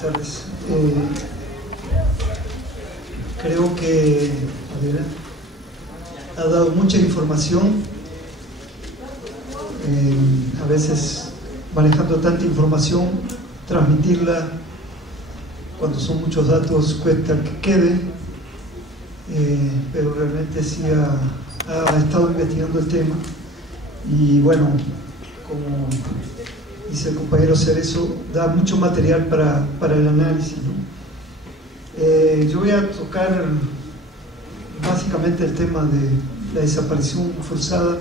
tardes. Creo que ha dado mucha información. A veces, manejando tanta información, transmitirla cuando son muchos datos cuesta que quede, pero realmente sí ha estado investigando el tema. Y bueno, como dice el compañero Cerezo, da mucho material para el análisis, ¿no? Yo voy a tocar básicamente el tema de la desaparición forzada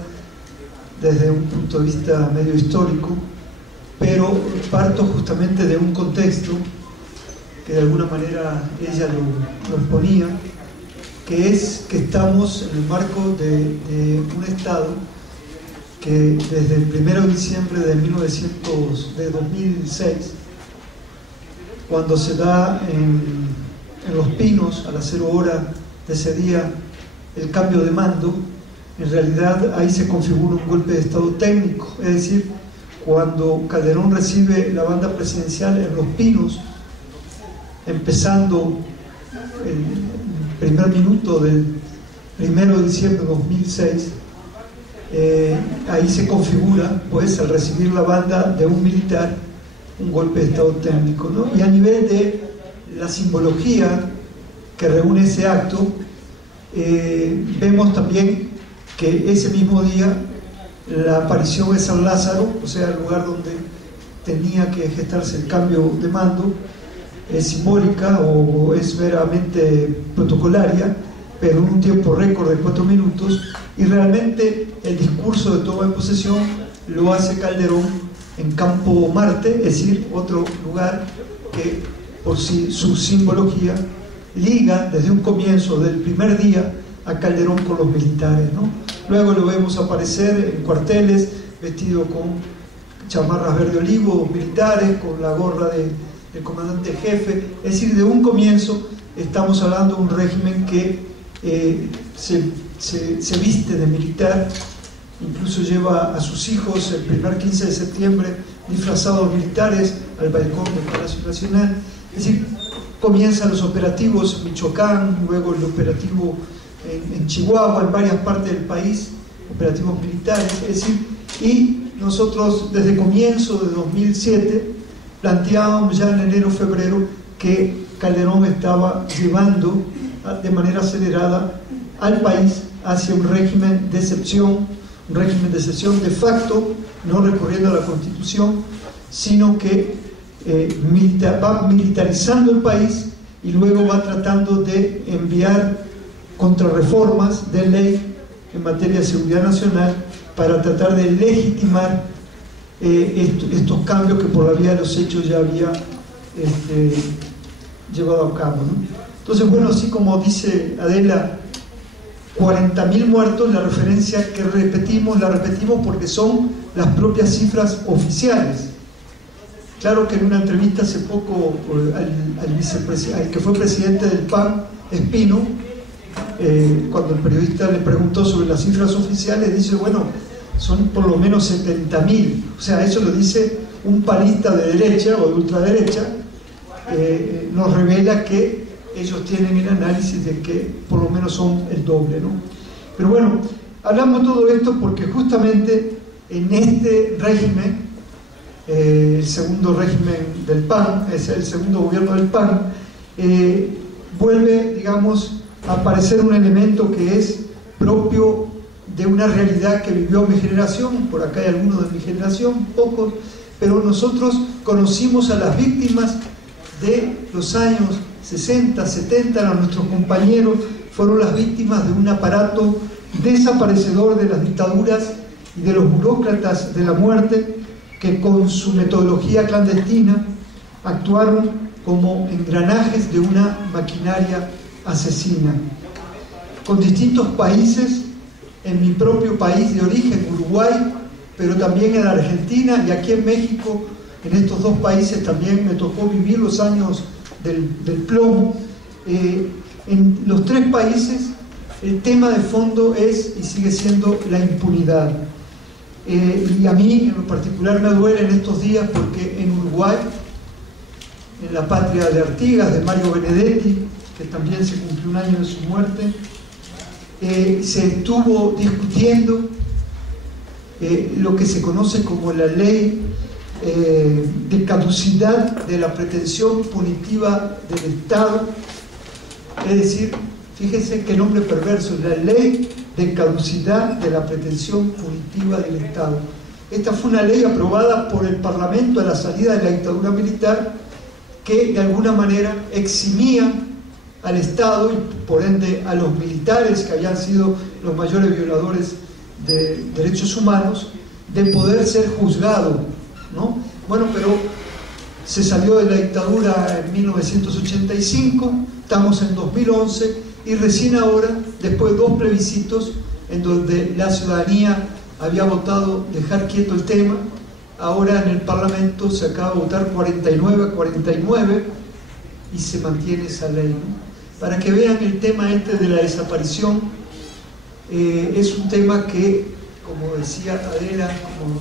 desde un punto de vista medio histórico, pero parto justamente de un contexto que de alguna manera ella lo exponía, que es que estamos en el marco de un Estado que desde el 1 de diciembre de 2006, cuando se da en Los Pinos, a las 0 horas de ese día, el cambio de mando, en realidad ahí se configura un golpe de Estado técnico. Es decir, cuando Calderón recibe la banda presidencial en Los Pinos, empezando el primer minuto del 1 de diciembre de 2006, ahí se configura, pues, al recibir la banda de un militar, un golpe de Estado técnico, ¿no? Y a nivel de la simbología que reúne ese acto, vemos también que ese mismo día la aparición de San Lázaro, o sea, el lugar donde tenía que gestarse el cambio de mando, es simbólica o es meramente protocolaria, pero en un tiempo récord de 4 minutos, y realmente el discurso de toma de posesión lo hace Calderón en Campo Marte, es decir, otro lugar que por su simbología liga desde un comienzo del primer día a Calderón con los militares, ¿no? Luego lo vemos aparecer en cuarteles vestido con chamarras verde olivo militares, con la gorra del comandante jefe. Es decir, de un comienzo estamos hablando de un régimen que se viste de militar, incluso lleva a sus hijos el primer 15 de septiembre disfrazados militares al balcón del Palacio Nacional. Es decir, comienzan los operativos en Michoacán, luego el operativo en Chihuahua, en varias partes del país, operativos militares. Es decir, y nosotros desde comienzo de 2007 planteábamos ya en enero-febrero que Calderón estaba llevando de manera acelerada al país hacia un régimen de excepción, un régimen de excepción de facto, no recurriendo a la Constitución, sino que va militarizando el país y luego va tratando de enviar contrarreformas de ley en materia de seguridad nacional para tratar de legitimar estos cambios que por la vía de los hechos ya había llevado a cabo, ¿no? Entonces, bueno, así como dice Adela, 40.000 muertos, la referencia que la repetimos porque son las propias cifras oficiales. Claro que en una entrevista hace poco al que fue presidente del PAN, Espino, cuando el periodista le preguntó sobre las cifras oficiales, dice, bueno, son por lo menos 70.000. O sea, eso lo dice un panista de derecha o de ultraderecha, nos revela que ellos tienen el análisis de que por lo menos son el doble, ¿no? Pero bueno, hablamos de todo esto porque justamente en este régimen, el segundo régimen del PAN, es el segundo gobierno del PAN, vuelve, digamos, a aparecer un elemento que es propio de una realidad que vivió mi generación. Por acá hay algunos de mi generación, pocos, pero nosotros conocimos a las víctimas de los años 60, 70, nuestros compañeros fueron las víctimas de un aparato desaparecedor de las dictaduras y de los burócratas de la muerte que con su metodología clandestina actuaron como engranajes de una maquinaria asesina. Con distintos países, en mi propio país de origen, Uruguay, pero también en Argentina y aquí en México, en estos dos países también me tocó vivir los años del plomo. En los tres países el tema de fondo es y sigue siendo la impunidad. Y a mí en lo particular me duele en estos días porque en Uruguay en la patria de Artigas, de Mario Benedetti, que también se cumplió un año de su muerte. Se estuvo discutiendo lo que se conoce como la ley de caducidad de la pretensión punitiva del Estado, es decir, fíjense qué nombre perverso, la ley de caducidad de la pretensión punitiva del Estado. Esta fue una ley aprobada por el Parlamento a la salida de la dictadura militar, que de alguna manera eximía al Estado y por ende a los militares, que habían sido los mayores violadores de derechos humanos, de poder ser juzgado, ¿no? Bueno, pero se salió de la dictadura en 1985, estamos en 2011 y recién ahora, después de 2 plebiscitos en donde la ciudadanía había votado dejar quieto el tema, ahora en el Parlamento se acaba de votar 49-49 y se mantiene esa ley, ¿no? Para que vean el tema este de la desaparición, es un tema que, como decía Adela, como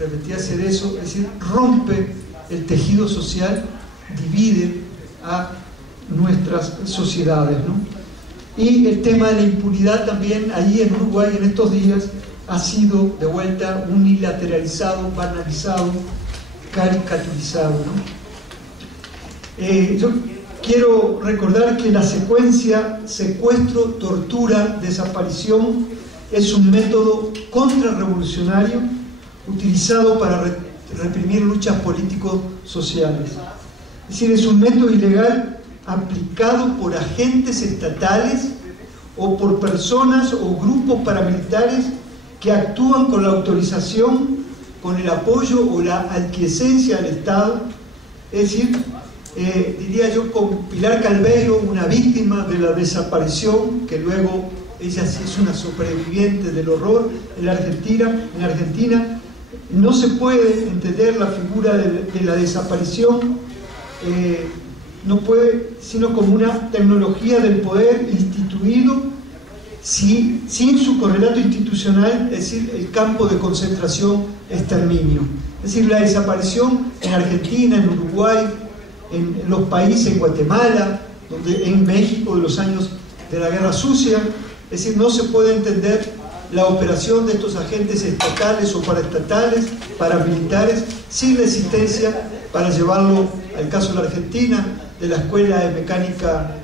repetía hacer eso, es decir, rompe el tejido social, divide a nuestras sociedades, ¿no? Y el tema de la impunidad también, ahí en Uruguay en estos días, ha sido de vuelta unilateralizado, banalizado, caricaturizado, ¿no? Yo quiero recordar que la secuencia secuestro, tortura, desaparición es un método contrarrevolucionario utilizado para reprimir luchas político-sociales. Es decir, es un método ilegal aplicado por agentes estatales o por personas o grupos paramilitares que actúan con la autorización, con el apoyo o la aquiescencia del Estado. Es decir, diría yo, con Pilar Calveiro, una víctima de la desaparición, que luego ella sí es una sobreviviente del horror en la Argentina, no se puede entender la figura de la desaparición, no puede, sino como una tecnología del poder instituido sin su correlato institucional, es decir, el campo de concentración, exterminio. Es decir, la desaparición en Argentina, en Uruguay, en los países, en Guatemala, en México de los años de la Guerra Sucia, es decir, no se puede entender la operación de estos agentes estatales o paraestatales, paramilitares, sin resistencia para llevarlo al caso de la Argentina, de la Escuela de Mecánica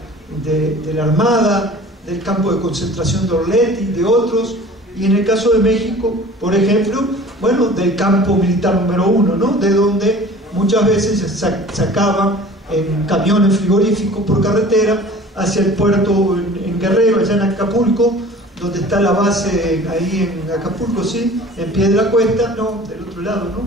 de la Armada, del campo de concentración de Orleti, de otros, y en el caso de México, por ejemplo, bueno, del campo militar número 1, ¿no? De donde muchas veces se sacaban en camiones frigoríficos por carretera hacia el puerto en Guerrero, allá en Acapulco, donde está la base ahí en Acapulco, sí, en Piedecuesta, no, del otro lado, ¿no?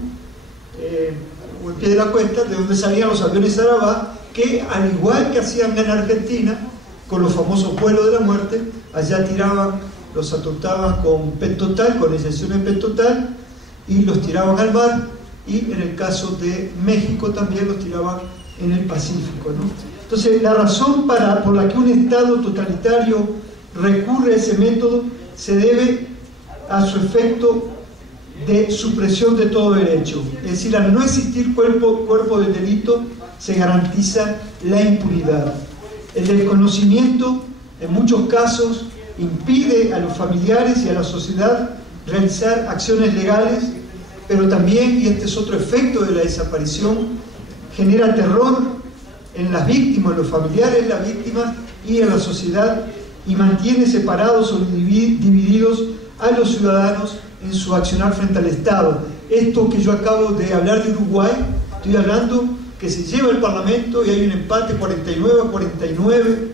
O en Piedecuesta, de donde salían los aviones Sarabá, que al igual que hacían en Argentina, con los famosos vuelos de la muerte, allá tiraban, los atontaban con PET total, con inyección en PET total, y los tiraban al mar, y en el caso de México también los tiraban en el Pacífico, ¿no? Entonces, la razón por la que un Estado totalitario recurre a ese método se debe a su efecto de supresión de todo derecho. Es decir, al no existir cuerpo de delito, se garantiza la impunidad. El desconocimiento, en muchos casos, impide a los familiares y a la sociedad realizar acciones legales, pero también, y este es otro efecto de la desaparición, genera terror en las víctimas, en los familiares de las víctimas y en la sociedad, y mantiene separados o divididos a los ciudadanos en su accionar frente al Estado. Esto que yo acabo de hablar de Uruguay, estoy hablando que se lleva el Parlamento y hay un empate 49-49,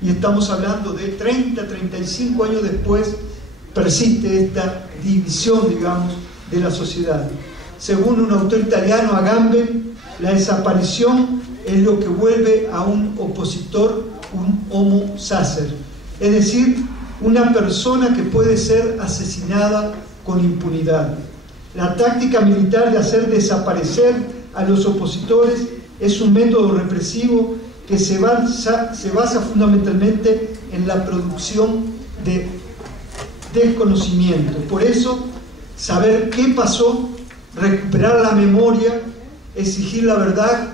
y estamos hablando de 30-35 años después, persiste esta división, digamos, de la sociedad. Según un autor italiano, Agamben, la desaparición es lo que vuelve a un opositor un homo sacer, es decir, una persona que puede ser asesinada con impunidad. La táctica militar de hacer desaparecer a los opositores es un método represivo que se basa fundamentalmente en la producción de desconocimiento. Por eso, saber qué pasó, recuperar la memoria, exigir la verdad,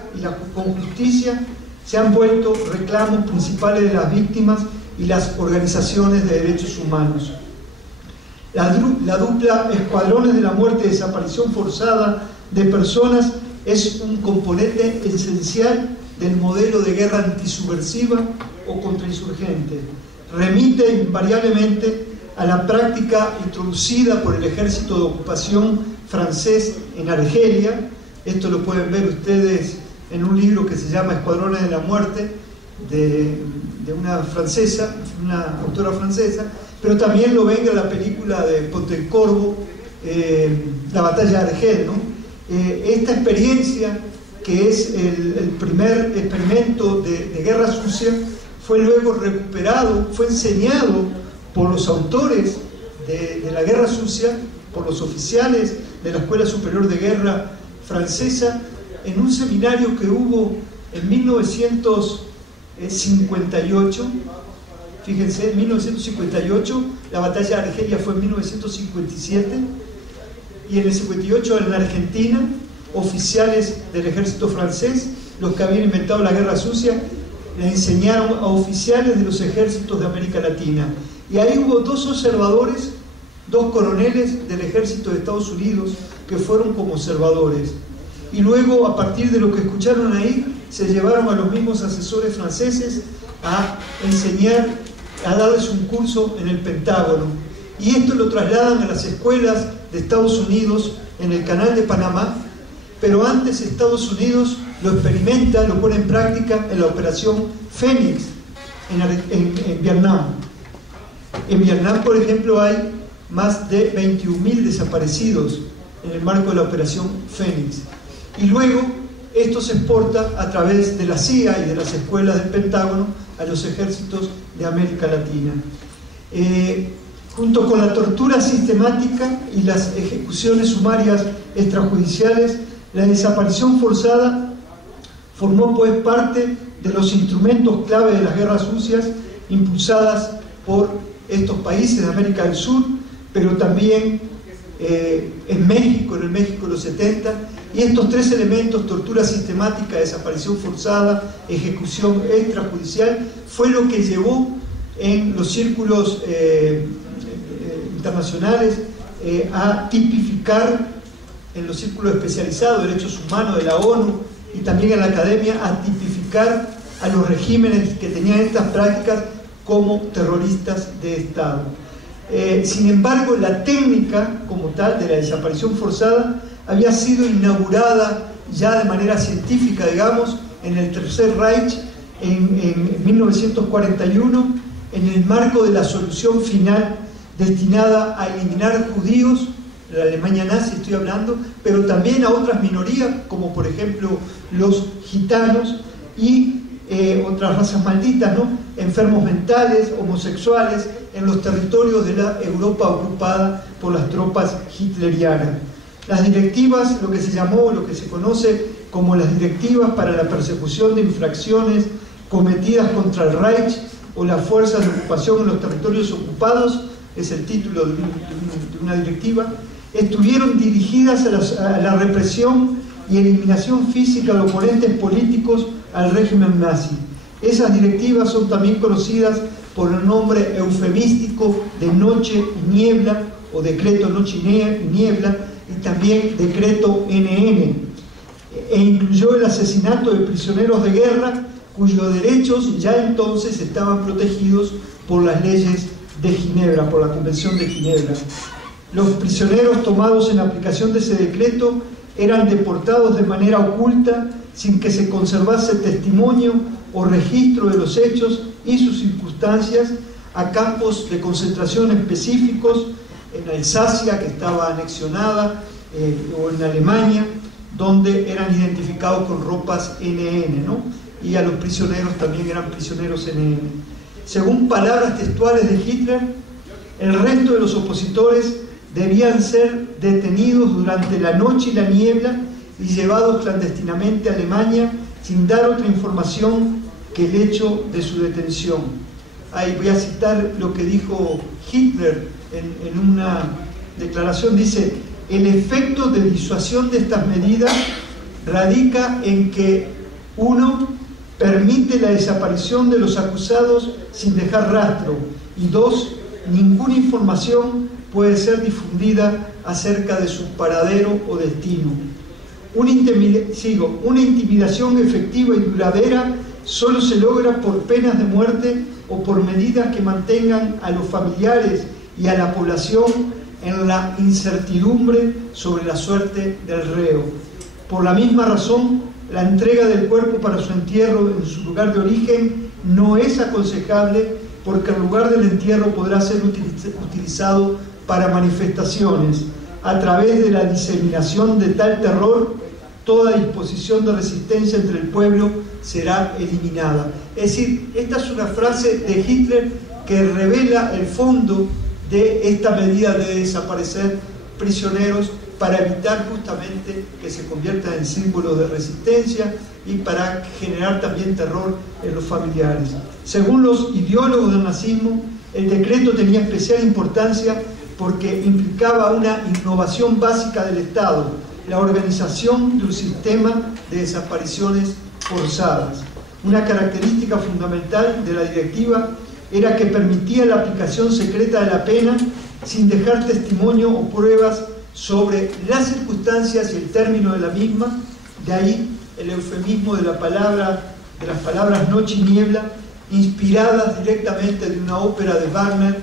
con justicia se han vuelto reclamos principales de las víctimas y las organizaciones de derechos humanos. La dupla Escuadrones de la Muerte y Desaparición Forzada de Personas es un componente esencial del modelo de guerra antisubversiva o contrainsurgente. Remite invariablemente a la práctica introducida por el ejército de ocupación francés en Argelia. Esto lo pueden ver ustedes en un libro que se llama Escuadrones de la Muerte, de una francesa, una autora francesa, pero también lo ven en la película de Pontecorvo, La Batalla de Argel, ¿no? Esta experiencia, que es el primer experimento de guerra sucia, fue luego recuperado, fue enseñado por los autores de la guerra sucia, por los oficiales de la Escuela Superior de Guerra francesa, en un seminario que hubo en 1958. Fíjense, en 1958, la batalla de Argelia fue en 1957, y en el 58 en la Argentina, oficiales del ejército francés, los que habían inventado la guerra sucia, le enseñaron a oficiales de los ejércitos de América Latina. Y ahí hubo dos observadores, dos coroneles del ejército de Estados Unidos, que fueron como observadores. Y luego, a partir de lo que escucharon ahí, se llevaron a los mismos asesores franceses a enseñar, a darles un curso en el Pentágono. Y esto lo trasladan a las escuelas de Estados Unidos en el Canal de Panamá, pero antes Estados Unidos lo experimenta, lo pone en práctica en la operación Fénix en Vietnam. En Vietnam, por ejemplo, hay más de 21.000 desaparecidos en el marco de la operación Fénix. Y luego esto se exporta a través de la CIA y de las escuelas del Pentágono a los ejércitos de América Latina. Junto con la tortura sistemática y las ejecuciones sumarias extrajudiciales, la desaparición forzada formó pues parte de los instrumentos clave de las guerras sucias impulsadas por estos países de América del Sur, pero también en México, en el México de los 70, y estos tres elementos, tortura sistemática, desaparición forzada, ejecución extrajudicial, fue lo que llevó en los círculos internacionales a tipificar, en los círculos especializados de derechos humanos de la ONU y también en la academia, a tipificar a los regímenes que tenían estas prácticas como terroristas de Estado. Sin embargo, la técnica como tal de la desaparición forzada había sido inaugurada ya de manera científica, digamos, en el Tercer Reich en 1941, en el marco de la solución final destinada a eliminar judíos, la Alemania nazi estoy hablando, pero también a otras minorías, como por ejemplo los gitanos y otras razas malditas, ¿no? Enfermos mentales, homosexuales, en los territorios de la Europa ocupada por las tropas hitlerianas. Las directivas, lo que se llamó, lo que se conoce como las directivas para la persecución de infracciones cometidas contra el Reich o las fuerzas de ocupación en los territorios ocupados, es el título de una directiva, estuvieron dirigidas a la represión y eliminación física de oponentes políticos al régimen nazi. Esas directivas son también conocidas por el nombre eufemístico de Noche y Niebla, o Decreto Noche y Niebla, y también Decreto NN, e incluyó el asesinato de prisioneros de guerra cuyos derechos ya entonces estaban protegidos por las leyes de Ginebra, por la Convención de Ginebra. Los prisioneros tomados en aplicación de ese decreto eran deportados de manera oculta, sin que se conservase testimonio o registro de los hechos y sus circunstancias, a campos de concentración específicos en Alsacia, que estaba anexionada, o en Alemania, donde eran identificados con ropas NN, ¿no? Y a los prisioneros también eran prisioneros NN. Según palabras textuales de Hitler, el resto de los opositores debían ser detenidos durante la noche y la niebla y llevados clandestinamente a Alemania sin dar otra información que el hecho de su detención. Ahí voy a citar lo que dijo Hitler en una declaración. Dice: el efecto de disuasión de estas medidas radica en que 1. Permite la desaparición de los acusados sin dejar rastro. Y 2. Ninguna información puede ser difundida acerca de su paradero o destino. Una intimidación efectiva y duradera solo se logra por penas de muerte o por medidas que mantengan a los familiares y a la población en la incertidumbre sobre la suerte del reo. Por la misma razón, la entrega del cuerpo para su entierro en su lugar de origen no es aconsejable, porque el lugar del entierro podrá ser utilizado para manifestaciones. A través de la diseminación de tal terror, toda disposición de resistencia entre el pueblo será eliminada. Es decir, esta es una frase de Hitler que revela el fondo de esta medida de desaparecer prisioneros para evitar justamente que se conviertan en símbolos de resistencia y para generar también terror en los familiares. Según los ideólogos del nazismo, el decreto tenía especial importancia porque implicaba una innovación básica del Estado, la organización de un sistema de desapariciones forzadas. Una característica fundamental de la directiva era que permitía la aplicación secreta de la pena sin dejar testimonio o pruebas sobre las circunstancias y el término de la misma. De ahí el eufemismo de las palabras noche y niebla, inspiradas directamente de una ópera de Wagner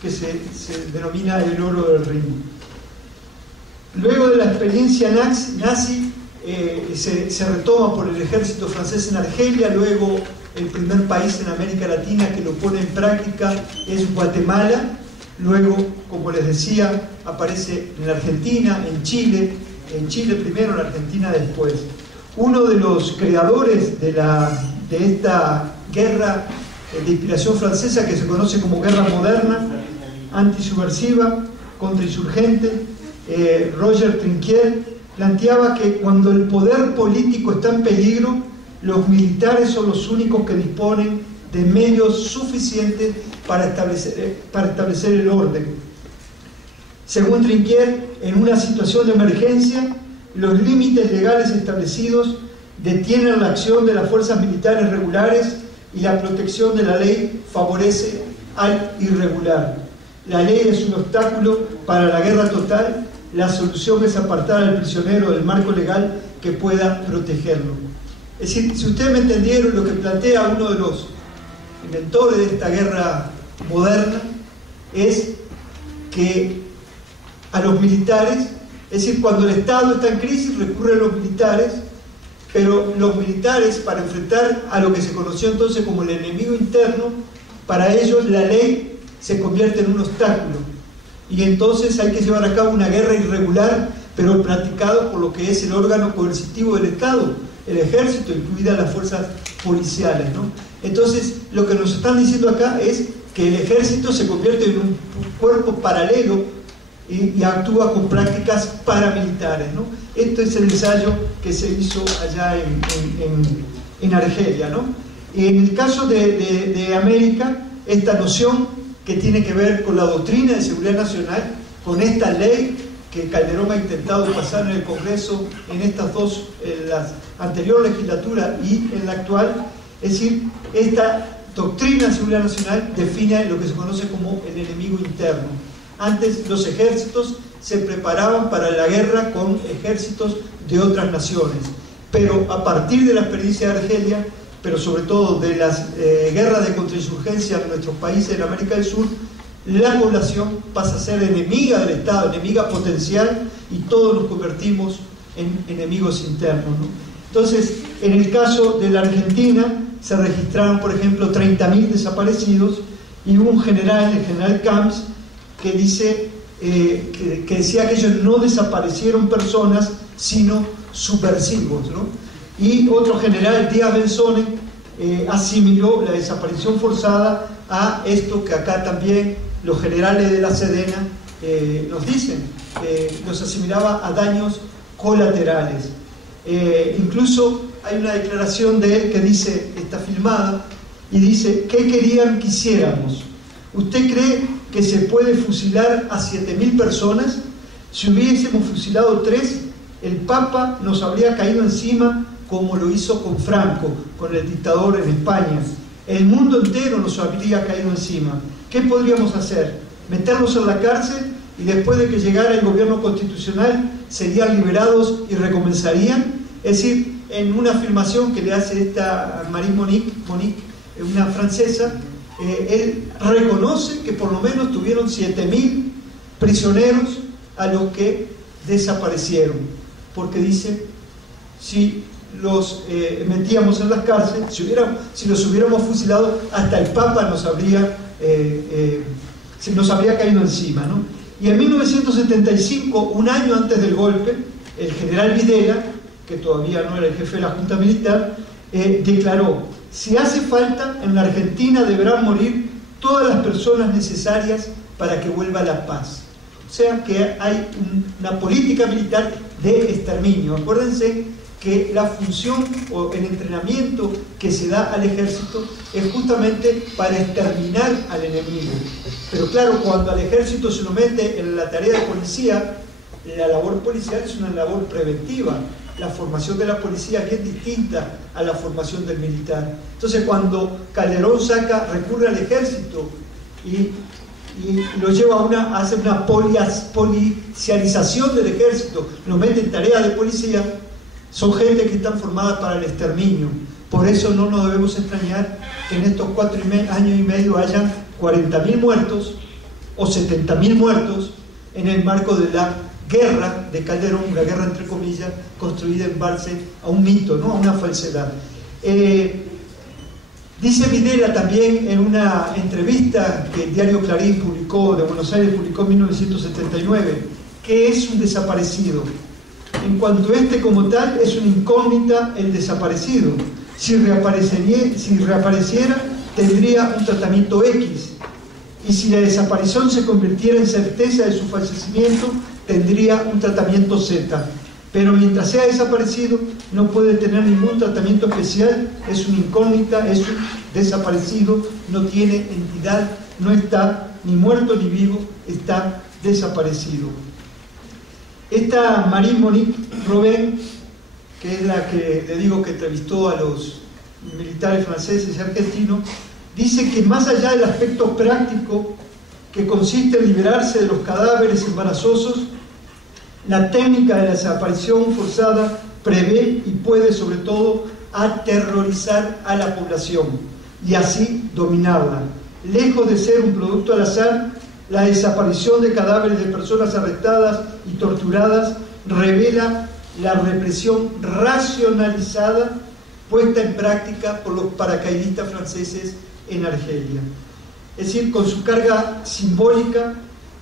que se denomina El oro del Rin. Luego de la experiencia nazi, se retoma por el ejército francés en Argelia. Luego el primer país en América Latina que lo pone en práctica es Guatemala. Luego, como les decía, aparece en la Argentina, en Chile primero, en la Argentina después. Uno de los creadores de esta guerra de inspiración francesa, que se conoce como guerra moderna, antisubversiva, contrainsurgente, Roger Trinquier, planteaba que cuando el poder político está en peligro, los militares son los únicos que disponen de medios suficientes para establecer el orden. Según Trinquier, en una situación de emergencia, los límites legales establecidos detienen la acción de las fuerzas militares regulares y la protección de la ley favorece al irregular. La ley es un obstáculo para la guerra total. La solución es apartar al prisionero del marco legal que pueda protegerlo. Es decir, si ustedes me entendieron, lo que plantea uno de los inventores de esta guerra moderna es que a los militares, es decir, cuando el Estado está en crisis recurre a los militares, pero los militares, para enfrentar a lo que se conoció entonces como el enemigo interno, para ellos la ley se convierte en un obstáculo, y entonces hay que llevar a cabo una guerra irregular, pero practicado por lo que es el órgano coercitivo del Estado, el ejército, incluidas las fuerzas policiales, ¿no? Entonces, lo que nos están diciendo acá es que el ejército se convierte en un cuerpo paralelo y actúa con prácticas paramilitares, ¿no? Esto es el ensayo que se hizo allá en Argelia, ¿no? En el caso de América, esta noción que tiene que ver con la doctrina de seguridad nacional, con esta ley que Calderón ha intentado pasar en el Congreso en estas dos, en la anterior legislatura y en la actual, es decir, esta doctrina de seguridad nacional define lo que se conoce como el enemigo interno. Antes los ejércitos se preparaban para la guerra con ejércitos de otras naciones, pero a partir de la experiencia de Argelia, pero sobre todo de las guerras de contrainsurgencia en nuestros países de América del Sur, la población pasa a ser enemiga del Estado, enemiga potencial, y todos nos convertimos en enemigos internos, ¿no? Entonces, en el caso de la Argentina, se registraron, por ejemplo, 30.000 desaparecidos, y hubo un general, el general Camps, que dice que decía que ellos no desaparecieron personas, sino subversivos, ¿no? Y otro general, Díaz Benzone, asimiló la desaparición forzada a esto que acá también los generales de la Sedena nos dicen, los asimilaba a daños colaterales. Incluso hay una declaración de él que dice, está filmada, y dice: ¿qué querían que hiciéramos? ¿Usted cree que se puede fusilar a 7.000 personas? Si hubiésemos fusilado 3, el Papa nos habría caído encima como lo hizo con Franco, con el dictador en España. El mundo entero nos habría caído encima. ¿Qué podríamos hacer? ¿Meterlos en la cárcel y después de que llegara el gobierno constitucional serían liberados y recomenzarían? Es decir, en una afirmación que le hace esta Marie Monique, una francesa, él reconoce que por lo menos tuvieron 7.000 prisioneros a los que desaparecieron, porque dice, si los metíamos en las cárceles, si los hubiéramos fusilado, hasta el Papa nos habría caído encima, ¿no? Y en 1975, un año antes del golpe, el general Videla, que todavía no era el jefe de la Junta Militar, declaró: si hace falta, en la Argentina deberán morir todas las personas necesarias para que vuelva la paz. O sea que hay una política militar de exterminio. Acuérdense que la función o el entrenamiento que se da al ejército es justamente para exterminar al enemigo. Pero claro, cuando al ejército se lo mete en la tarea de policía, la labor policial es una labor preventiva. La formación de la policía es bien distinta a la formación del militar. Entonces, cuando Calderón recurre al ejército y lo lleva hace una policialización del ejército, lo mete en tareas de policía, son gente que están formadas para el exterminio. Por eso no nos debemos extrañar que en estos 4 años y medio hayan 40.000 muertos o 70.000 muertos en el marco de la guerra de Calderón, una guerra entre comillas, construida en base a un mito, ¿no? A una falsedad. Dice Videla también en una entrevista que el diario Clarín publicó, de Buenos Aires, publicó en 1979, que es un desaparecido. En cuanto a como tal, es una incógnita el desaparecido. Si reapareciera, tendría un tratamiento X. Y si la desaparición se convirtiera en certeza de su fallecimiento, tendría un tratamiento Z. Pero mientras sea desaparecido, no puede tener ningún tratamiento especial, es una incógnita, es un desaparecido, no tiene entidad, no está ni muerto ni vivo, está desaparecido. Esta Marie Monique Robin, que es la que le digo que entrevistó a los militares franceses y argentinos, dice que más allá del aspecto práctico que consiste en liberarse de los cadáveres embarazosos, la técnica de la desaparición forzada prevé y puede sobre todo aterrorizar a la población y así dominarla. Lejos de ser un producto al azar, la desaparición de cadáveres de personas arrestadas y torturadas revela la represión racionalizada puesta en práctica por los paracaidistas franceses en Argelia. Es decir, con su carga simbólica,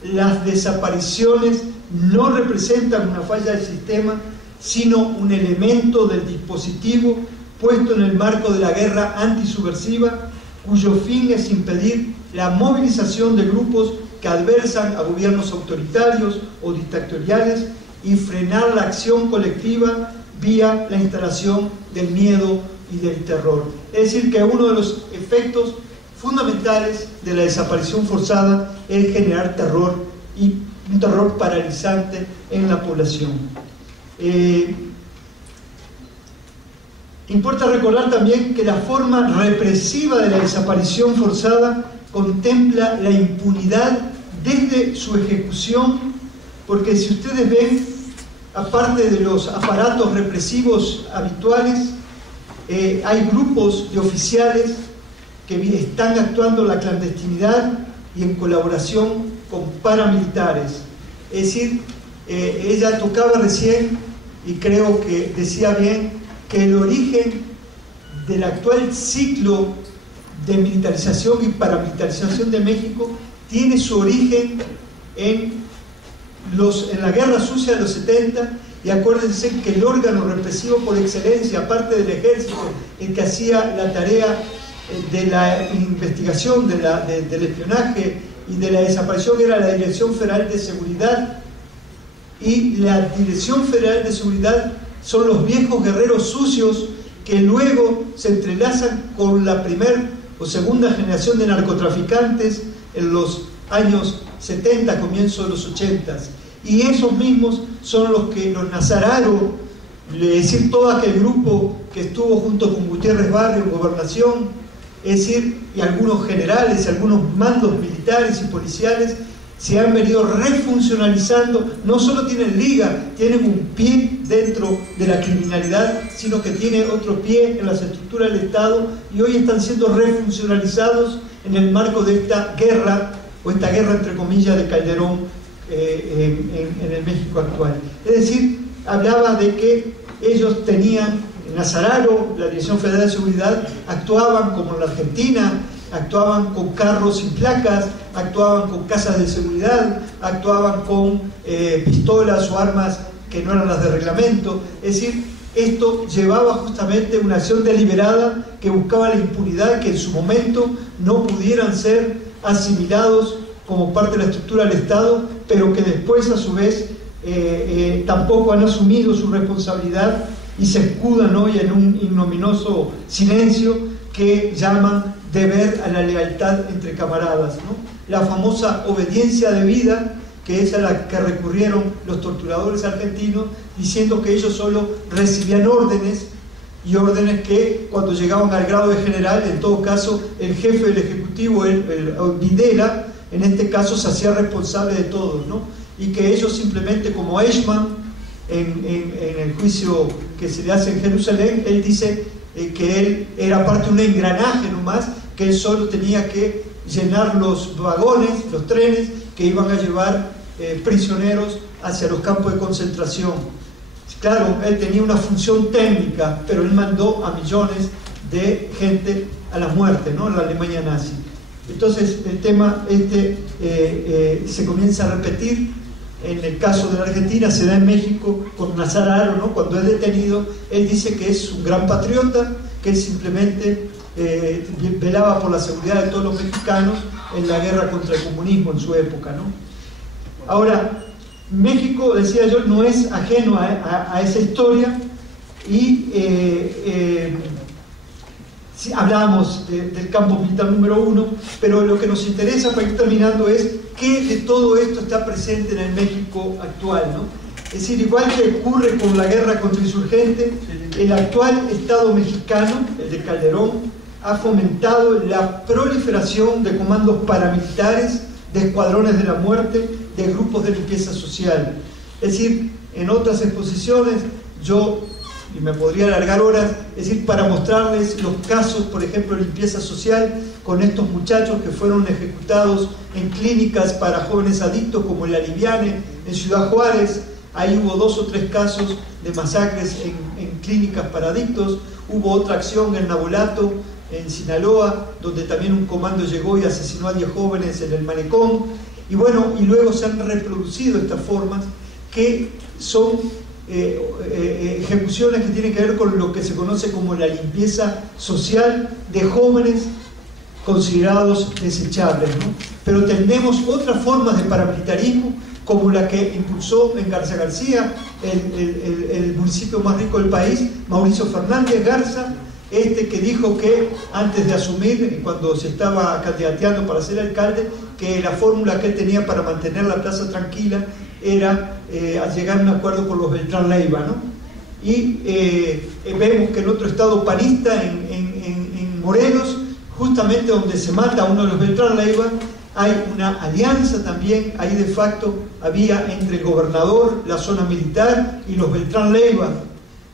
las desapariciones no representan una falla del sistema, sino un elemento del dispositivo puesto en el marco de la guerra antisubversiva, cuyo fin es impedir la movilización de grupos que adversan a gobiernos autoritarios o dictatoriales y frenar la acción colectiva vía la instalación del miedo y del terror. Es decir, que uno de los efectos fundamentales de la desaparición forzada es generar terror, y un terror paralizante en la población. Importa recordar también que la forma represiva de la desaparición forzada contempla la impunidad desde su ejecución, porque si ustedes ven, aparte de los aparatos represivos habituales, hay grupos de oficiales que están actuando en la clandestinidad y en colaboración con paramilitares. Es decir, ella tocaba recién, y creo que decía bien, que el origen del actual ciclo de militarización y paramilitarización de México tiene su origen en la Guerra Sucia de los 70, y acuérdense que el órgano represivo por excelencia, aparte del ejército, el que hacía la tarea de la investigación, del espionaje y de la desaparición, era la Dirección Federal de Seguridad, y la Dirección Federal de Seguridad son los viejos guerreros sucios que luego se entrelazan con la primera o segunda generación de narcotraficantes en los años 70, comienzo de los 80. Y esos mismos son los Nazararo, es decir, todo aquel grupo que estuvo junto con Gutiérrez Barrio en gobernación, es decir, y algunos generales, algunos mandos militares y policiales, se han venido refuncionalizando. No solo tienen liga, tienen un pie dentro de la criminalidad, sino que tienen otro pie en las estructuras del Estado, y hoy están siendo refuncionalizados en el marco de esta guerra, o esta guerra entre comillas de Calderón en el México actual. Es decir, hablaba de que ellos tenían, en Azararo, la Dirección Federal de Seguridad, actuaban como en la Argentina, actuaban con carros sin placas, actuaban con casas de seguridad, actuaban con pistolas o armas que no eran las de reglamento. Es decir, esto llevaba justamente una acción deliberada que buscaba la impunidad, que en su momento no pudieran ser asimilados como parte de la estructura del Estado, pero que después a su vez tampoco han asumido su responsabilidad y se escudan hoy en un ignominioso silencio que llaman deber a la lealtad entre camaradas, ¿no? La famosa obediencia debida, que es a la que recurrieron los torturadores argentinos, diciendo que ellos solo recibían órdenes, y órdenes que cuando llegaban al grado de general, en todo caso el jefe del ejecutivo, el Videla, en este caso se hacía responsable de todo, ¿no? Y que ellos simplemente, como Eichmann en el juicio que se le hace en Jerusalén, él dice que él era parte de un engranaje nomás, que él solo tenía que llenar los vagones, los trenes que iban a llevar prisioneros hacia los campos de concentración. Claro, él tenía una función técnica, pero él mandó a millones de gente a la muerte, ¿no? En la Alemania nazi. Entonces el tema se comienza a repetir. En el caso de la Argentina se da en México con Azararo, ¿no? Cuando es detenido, él dice que es un gran patriota, que él simplemente velaba por la seguridad de todos los mexicanos en la guerra contra el comunismo en su época, ¿no? Ahora, México, decía yo, no es ajeno a esa historia, y sí, hablábamos del campo militar número 1, pero lo que nos interesa para ir terminando es qué de todo esto está presente en el México actual, ¿no? Es decir, igual que ocurre con la guerra contra insurgentes, el actual Estado mexicano, el de Calderón, ha fomentado la proliferación de comandos paramilitares, de escuadrones de la muerte, de grupos de limpieza social. Es decir, en otras exposiciones yo, y me podría alargar horas, es decir, para mostrarles los casos, por ejemplo, de limpieza social con estos muchachos que fueron ejecutados en clínicas para jóvenes adictos como el Aliviane en Ciudad Juárez. Ahí hubo 2 o 3 casos de masacres en clínicas para adictos. Hubo otra acción en Nabolato, en Sinaloa, donde también un comando llegó y asesinó a 10 jóvenes en el malecón. Y bueno, y luego se han reproducido estas formas que son ejecuciones que tienen que ver con lo que se conoce como la limpieza social de jóvenes considerados desechables, ¿no? Pero tenemos otras formas de paramilitarismo, como la que impulsó en Garza García, el municipio más rico del país, Mauricio Fernández Garza, que dijo que antes de asumir, cuando se estaba candidateando para ser alcalde, que la fórmula que él tenía para mantener la plaza tranquila era llegar a un acuerdo con los Beltrán Leiva, ¿no? Y vemos que en otro estado panista, en Morelos, justamente donde se mata a uno de los Beltrán Leiva, hay una alianza también, ahí de facto había entre el gobernador, la zona militar y los Beltrán Leiva,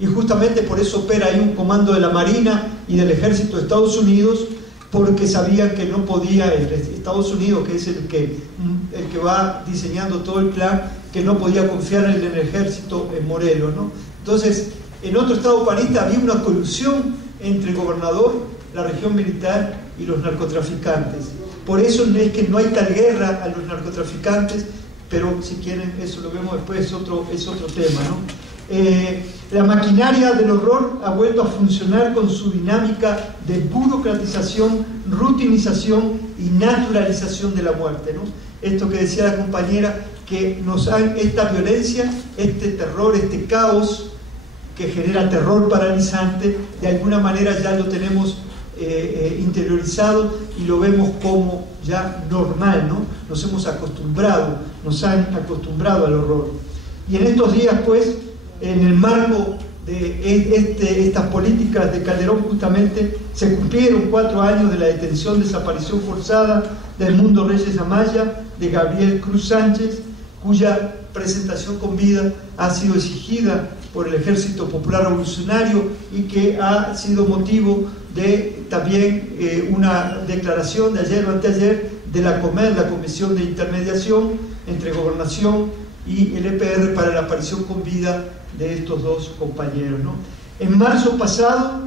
y justamente por eso opera ahí un comando de la Marina y del Ejército de Estados Unidos, porque sabían que no podía, Estados Unidos, que es el que va diseñando todo el plan, que no podía confiar en el ejército en Morelos, ¿no? Entonces, en otro estado panista había una colusión entre el gobernador, la región militar y los narcotraficantes. Por eso es que no hay tal guerra a los narcotraficantes, pero si quieren, eso lo vemos después, es otro tema, ¿no? La maquinaria del horror ha vuelto a funcionar con su dinámica de burocratización, rutinización y naturalización de la muerte, ¿no? Esto que decía la compañera, que nos han esta violencia, este terror, este caos que genera terror paralizante, de alguna manera ya lo tenemos interiorizado y lo vemos como ya normal, ¿no? Nos hemos acostumbrado, nos han acostumbrado al horror. Y en estos días, pues, en el marco de estas políticas de Calderón, justamente se cumplieron 4 años de la detención, desaparición forzada de Edmundo Reyes Amaya, de Gabriel Cruz Sánchez, cuya presentación con vida ha sido exigida por el Ejército Popular Revolucionario y que ha sido motivo de también una declaración de ayer o anteayer de la COMED, la Comisión de Intermediación entre Gobernación y el EPR para la aparición con vida de estos dos compañeros, ¿no? En marzo pasado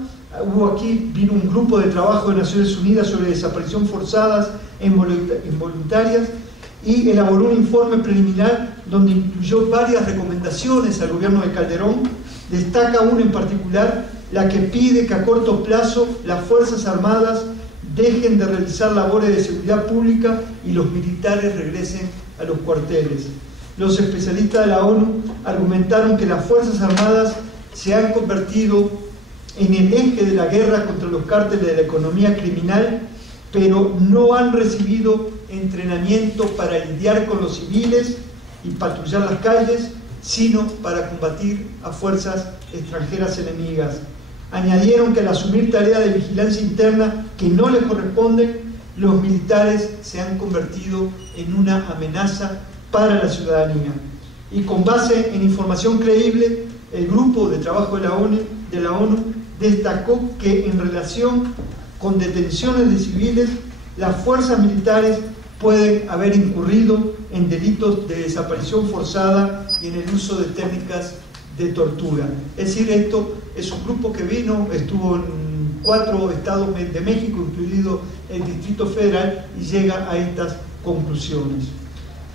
vino un grupo de trabajo de Naciones Unidas sobre desaparición forzadas e involuntarias y elaboró un informe preliminar donde incluyó varias recomendaciones al gobierno de Calderón. Destaca una en particular, la que pide que a corto plazo las Fuerzas Armadas dejen de realizar labores de seguridad pública y los militares regresen a los cuarteles. Los especialistas de la ONU argumentaron que las Fuerzas Armadas se han convertido en el eje de la guerra contra los cárteles de la economía criminal, pero no han recibido entrenamiento para lidiar con los civiles y patrullar las calles, sino para combatir a fuerzas extranjeras enemigas. Añadieron que al asumir tareas de vigilancia interna que no les corresponden, los militares se han convertido en una amenaza para la ciudadanía. Y con base en información creíble, el grupo de trabajo de la ONU destacó que en relación con detenciones de civiles, las fuerzas militares pueden haber incurrido en delitos de desaparición forzada y en el uso de técnicas de tortura. Es decir, esto es un grupo que estuvo en 4 estados de México, incluido el Distrito Federal, y llega a estas conclusiones.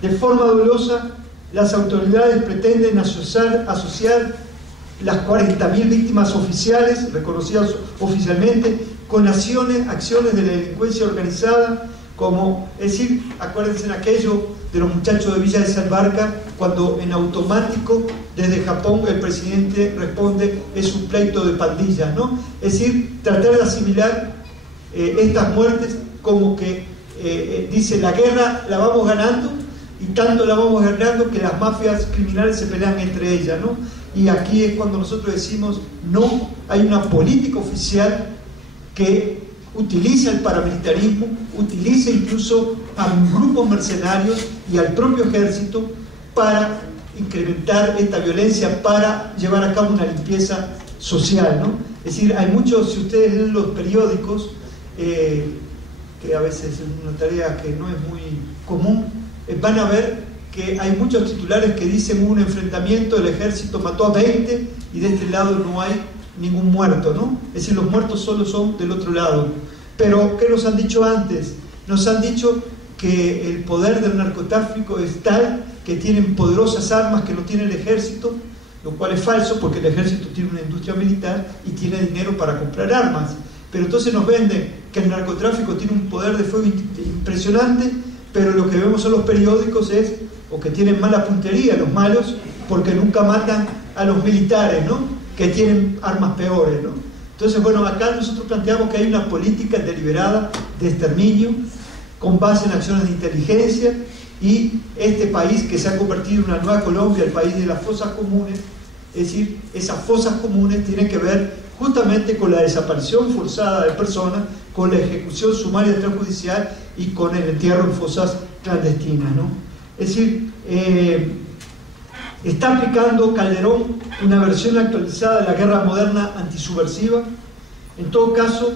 De forma dolosa, las autoridades pretenden asociar las 40.000 víctimas oficiales, reconocidas oficialmente, con acciones de la delincuencia organizada, como, es decir, acuérdense en aquello de los muchachos de Villa de Salvarca, cuando en automático desde Japón el presidente responde es un pleito de pandillas, ¿no? Es decir, tratar de asimilar estas muertes como que dice la guerra la vamos ganando, y tanto la vamos ganando que las mafias criminales se pelean entre ellas, ¿no? Y aquí es cuando nosotros decimos no, hay una política oficial que utiliza el paramilitarismo, utiliza incluso a grupos mercenarios y al propio ejército para incrementar esta violencia, para llevar a cabo una limpieza social, ¿no? Es decir, hay muchos, si ustedes leen los periódicos, que a veces es una tarea que no es muy común, van a ver que hay muchos titulares que dicen hubo un enfrentamiento, el ejército mató a 20 y de este lado no hay ningún muerto, ¿no? Es decir, los muertos solo son del otro lado. Pero, ¿qué nos han dicho antes? Nos han dicho que el poder del narcotráfico es tal que tienen poderosas armas que no tiene el ejército, lo cual es falso porque el ejército tiene una industria militar y tiene dinero para comprar armas. Pero entonces nos venden que el narcotráfico tiene un poder de fuego impresionante, pero lo que vemos en los periódicos es o que tienen mala puntería los malos porque nunca matan a los militares, ¿no? Que tienen armas peores, ¿no? Entonces, bueno, acá nosotros planteamos que hay una política deliberada de exterminio con base en acciones de inteligencia, y este país que se ha convertido en una nueva Colombia, el país de las fosas comunes, es decir, esas fosas comunes tienen que ver justamente con la desaparición forzada de personas, con la ejecución sumaria extrajudicial y con el entierro en fosas clandestinas, ¿no? Es decir, está aplicando Calderón una versión actualizada de la guerra moderna antisubversiva. En todo caso,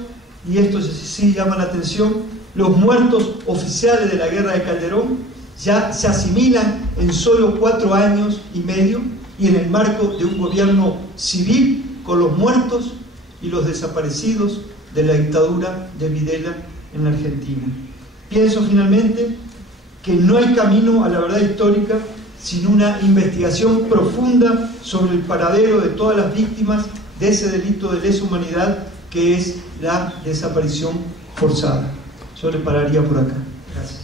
y esto sí llama la atención, los muertos oficiales de la guerra de Calderón ya se asimilan en solo 4 años y medio, y en el marco de un gobierno civil, con los muertos y los desaparecidos de la dictadura de Videla en la Argentina. Pienso finalmente que no hay camino a la verdad histórica sin una investigación profunda sobre el paradero de todas las víctimas de ese delito de lesa humanidad que es la desaparición forzada. Yo le pararía por acá. Gracias.